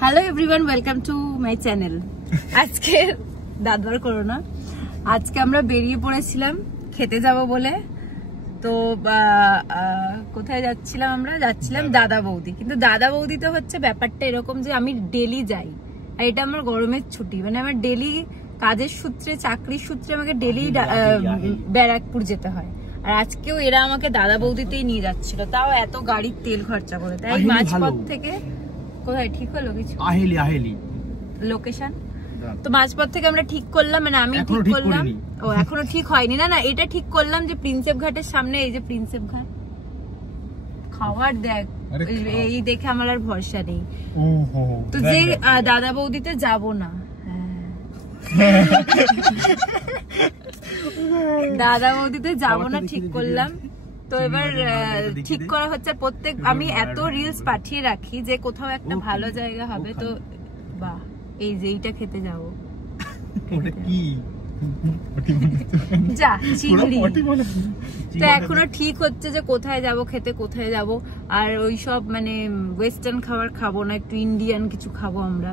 Hello everyone, welcome to my channel. আজকে দাদবার করো না, আজকে আমরা বেরিয়ে পড়েছিলাম খেতে যাব বলে। তো কোথায় যাচ্ছিলাম? আমরা যাচ্ছিলাম দাদা বৌদি। কিন্তু দাদা বৌদিতে হচ্ছে ব্যাপারটা এরকম যে আমি ডেলি যাই, আর এটা আমার গরমের ছুটি, মানে আমার ডেলি কাজের সূত্রে, চাকরির সূত্রে আমাকে ডেলি ব্যারাকপুর যেতে হয়। আর আজকেও এরা আমাকে দাদা বৌদিতেই নিয়ে যাচ্ছিল, তাও এত গাড়ির তেল খরচা করে। তাই মাঝপথ থেকে কোথায় ঠিক হলো কিছু আহেলি লোকেশন, তো মাঝপথ থেকে আমরা ঠিক করলাম, মানে আমি ঠিক করলাম, ও এখনো ঠিক হয়নি, না এটা ঠিক করলাম যে প্রিন্সেপ ঘাটের সামনে, এই যে প্রিন্সেপ ঘাট খাওয়ার দেখ, এই দেখে আমার আর ভরসা নেই। তো যে দাদা বৌদিতে যাব না, দাদা বৌদিতে যাব না ঠিক করলাম। তো এবার ঠিক করা হচ্ছে প্রত্যেক, আমি এত রিলস পাঠিয়ে রাখি যে কোথাও একটা ভালো জায়গা হবে, তো বাহ এই যে এইটা খেতে যাবো, যা চিংড়ি। তো এখনো ঠিক হচ্ছে যে কোথায় যাব খেতে, কোথায় যাব। আর ওইসব মানে ওয়েস্টার্ন খাবার খাবো না, একটু ইন্ডিয়ান কিছু খাবো আমরা,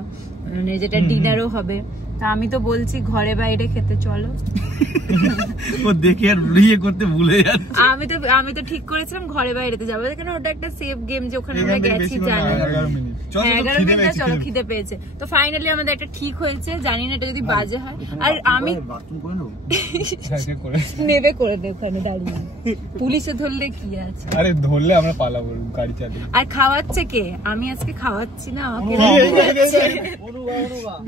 মানে যেটা ডিনারও হবে। তা আমি তো বলছি ঘরে বাইরে খেতে চলো। ও দেখে আর ইয়ে করতে ভুলে যাচ্ছে। আমি তো ঠিক করেছিলাম ঘরে বাইরেতে যাবো, কেন ওটা একটা সেফ গেম, যে ওখানে আমরা গেছি জানি। 11 মিনিট চলো, খিদে পেয়েছে। তো ফাইনালি আমাদের একটা ঠিক হয়েছে, জানি না এটা যদি বাজে হয়। আর আমি নেবে করে দে ওখানে দাঁড়িয়ে, পুলিশে ধরলে কি আছে, আরে ধরলে আমরা পালাবো গাড়ি চালিয়ে। আর খাওয়াচ্ছে কে? আমি আজকে খাওয়াচ্ছি না, আমাকে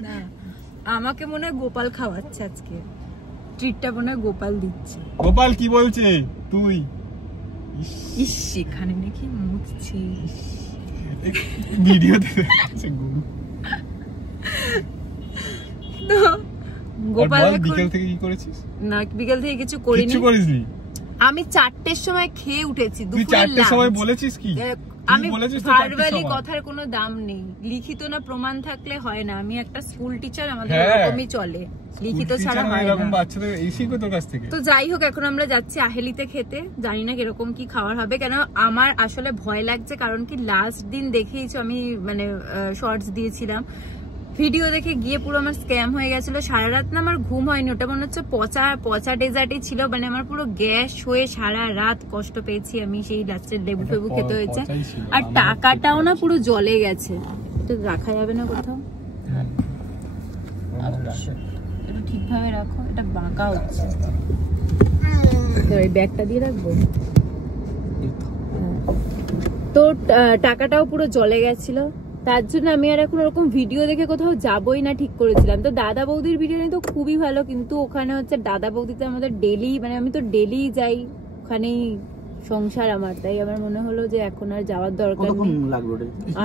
না, আমাকে মনে হয় গোপাল খাওয়াচ্ছে আজকে, ট্রিটটা মনে হয় গোপাল দিচ্ছে। গোপাল কি বলছে তুই? ইস এখানে দেখি মুছছি ভিডিওতে। তো গোপাল বিকেল থেকে কি করেছিস? না বিকেল থেকে কিছু করিনি। কিছু করিসনি? আমি 4টের সময় খেয়ে উঠেছি। তুই 4টের সময় বলেছিস কি? আমি ভার্বালি কথার কোনো দাম নেই, লিখিত না প্রমাণ থাকলে হয় না। আমি একটা স্কুল টিচার, আমাদের এরকমই চলে, লিখিত ছাড়া হয় না। এরকম বাচ্চাদের এই শিখবে তোর কাছ থেকে। তো যাই হোক, এখন আমরা যাচ্ছি আহেলিতে খেতে, জানি না কিরকম কি খাবার হবে। কেন আমার আসলে ভয় লাগছে, কারণ কি লাস্ট দিন দেখেইছো আমি মানে শর্টস দিয়েছিলাম, ভিডিও দেখে গিয়ে পুরো আমার স্ক্যাম হয়ে গেছিল। সারা রাত না আমার ঘুম হয়নি, ওটা মনে হচ্ছে পচা ডেজার্টই ছিল, মানে আমার পুরো গ্যাস হয়ে সারা রাত কষ্ট পেয়েছি আমি। সেই লাস্টের লেবু ফেবু খেতে হয়েছে, আর টাকাটাও না পুরো জলে গেছে। এটা রাখা যাবে না কোথাও, এটা ঠিকভাবে রাখো, এটা বাঁকা হচ্ছে। এই ব্যাগটা দিয়ে রাখবো। তো টাকাটাও পুরো জলে গেছিল, তার জন্য আমি আর এখন ওরকম ভিডিও দেখে কোথাও যাবোই না ঠিক করেছিলাম। তো দাদা বৌদির ভিডিও তো খুবই ভালো, কিন্তু ওখানে হচ্ছে দাদা বৌদিতে আমাদের ডেলি, মানে আমি তো ডেলি যাই, ওখানেই সংসার আমার, তাই আমার মনে হলো যে এখন আর যাওয়ার দরকার নেই।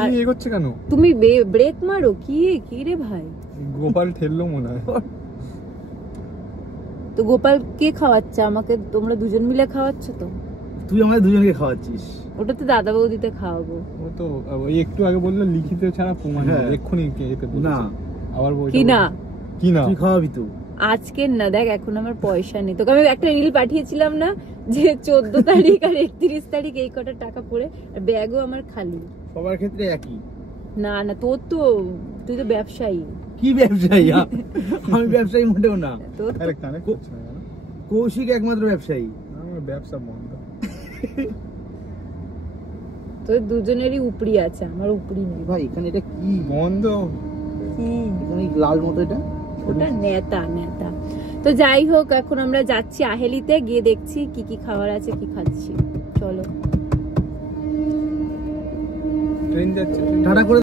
আর এগোচ্ছে কেন? তুমি ব্রেক মারো। কি রে ভাই? গোপাল ঠেললো মনে হয়। তো গোপাল কে খাওয়াচ্ছে আমাকে? তোমরা দুজন মিলে খাওয়াচ্ছ তো? তুই আমাদের দুজনকে খাওয়াচ্ছিস। ওটা তো দাদা বৌদিতে খাওয়াবো। ও তো ওই একটু আগে বললো লিখিত ছাড়া প্রমাণ নেই, এক্ষুনি না আবার বলছো কি না তুই খাওয়াবি তো আজকে না। দেখ এখন আমার পয়সা নেই, তোকে আমি একটা রিল পাঠিয়েছিলাম না যে 14 তারিখ আর 31 তারিখ এই কটা টাকা পড়ে, আর ব্যাগও আমার খালি। সবার ক্ষেত্রে একই? না তোর তো, তুই তো ব্যবসায়ী। কি ব্যবসায়ী? আমি ব্যবসায়ী মোটেও না। কৌশিক একমাত্র ব্যবসায়ী, আমার ব্যবসা বন্ধ। তোর দুজনেরই উপরি আছে, আমার উপরি নেই ভাই। এখানে এটা কি বন্ধ? কি এখানে লাল মতো? এটা ওটা নেতা। তো যাই হোক, এখন আমরা যাচ্ছি আহেলিতে, গিয়ে দেখছি কি কি খাবার আছে, কি খাচ্ছি। চলো ট্রেন যাচ্ছে, টাটা করে